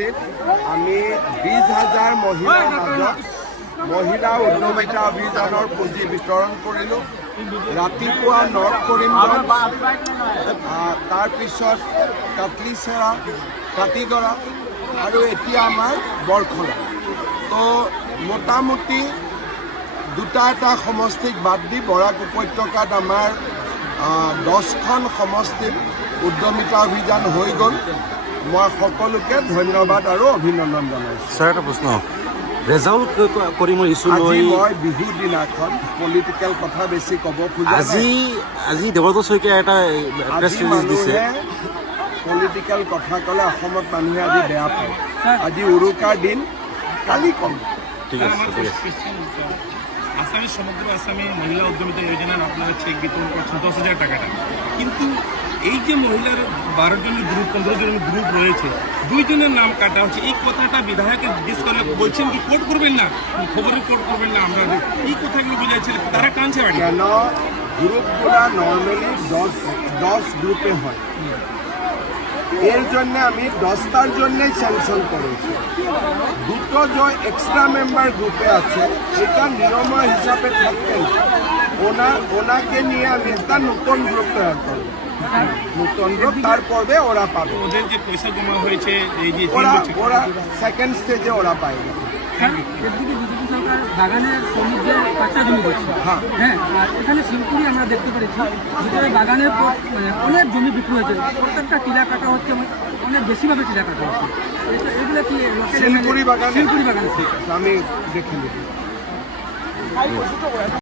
সমষ্টিত আমি 20,000 মহিলাৰ মাজত মহিলা উদ্যমিতা অভিযানৰ পুঁজি বিতৰণ কৰিলোঁ। ৰাতিপুৱা নৰ্থ কৰিমগঞ্জ, তাৰপিছত কাটলিচেৰা, কাটিগড়া আৰু এতিয়া আমাৰ বৰখলা। তো মোটামুটি দুটা এটা সমষ্টিক বাদ দি বৰাক উপত্যকাত আমাৰ 10খন সমষ্টিত উদ্যমিতা অভিযান হৈ গ'ল। মই সকলোকে ধন্যবাদ আৰু অভিনন্দন জনাইছোঁ। স্যার, একটা প্রশ্ন, রেজাল্ট করিমৰ ইস্যু আজি লৈ মই বিহু দিনাখন পলিটিকেল কথা বেছি ক'ব খোজা নাই। আজি দেৱব্ৰত শইকীয়াই এটা প্ৰেছ আজি ৰিলিজ দিছে। মানুহে পলিটিকেল কথা ক'লে অসমত মানুহে আজি বেয়া পায়। আজি উৰুকাৰ দিন, কালি ক'ম। ঠিক আছে, ঠিক আছে। আসামি সমগ্র আসামি মহিলা উদ্যমিতা যোজনার আপনারা চেক বিতরণ করছেন 10,000 টাকাটা, কিন্তু এই যে মহিলার 12 জনের গ্রুপ 15 জনের গ্রুপ রয়েছে, 2 জনের নাম কাটা হচ্ছে, এই কথাটা বিধায়কের জিজ্ঞেস করলে বলছেন কি কোর্ট করবেন না, খবরে কোর্ট করবেন না, আমরা এই কথাগুলো বুঝাইছেন, তারা টানছে বাড়ি কেন গ্রুপগুলা নর্মালি 10 গ্রুপে হয়। এর জন্য আমি 10টার জন্যই স্যাংশন করেছি। দুটো যে এক্সট্রা মেম্বার গ্রুপে আছে এটা নিয়ম হিসাবে থাকতেন, ওনাকে নিয়ে আমি একটা নতুন গ্রুপ তৈরি করব। নতুন গ্রুপ তারপরে ওরা পাবে। ওদের যে পয়সা জমা হয়েছে এই যে ওরা সেকেন্ড স্টেজে ওরা পাবে। একদিকে বিজেপি সরকার বাগানের শ্রমিকদের কাঁচা জমি দিচ্ছে, হ্যাঁ, আর এখানে শিলপুরি আমরা দেখতে পেরেছি ভিতরে বাগানের মানে অনেক জমি বিক্রি হয়েছে, প্রত্যেকটা টিলা কাটা হচ্ছে, অনেক বেশিভাবে টিলা কাটা হচ্ছে। এগুলো কি শিলপুরি বাগান? শিলপুরি বাগান আমি দেখে নিব।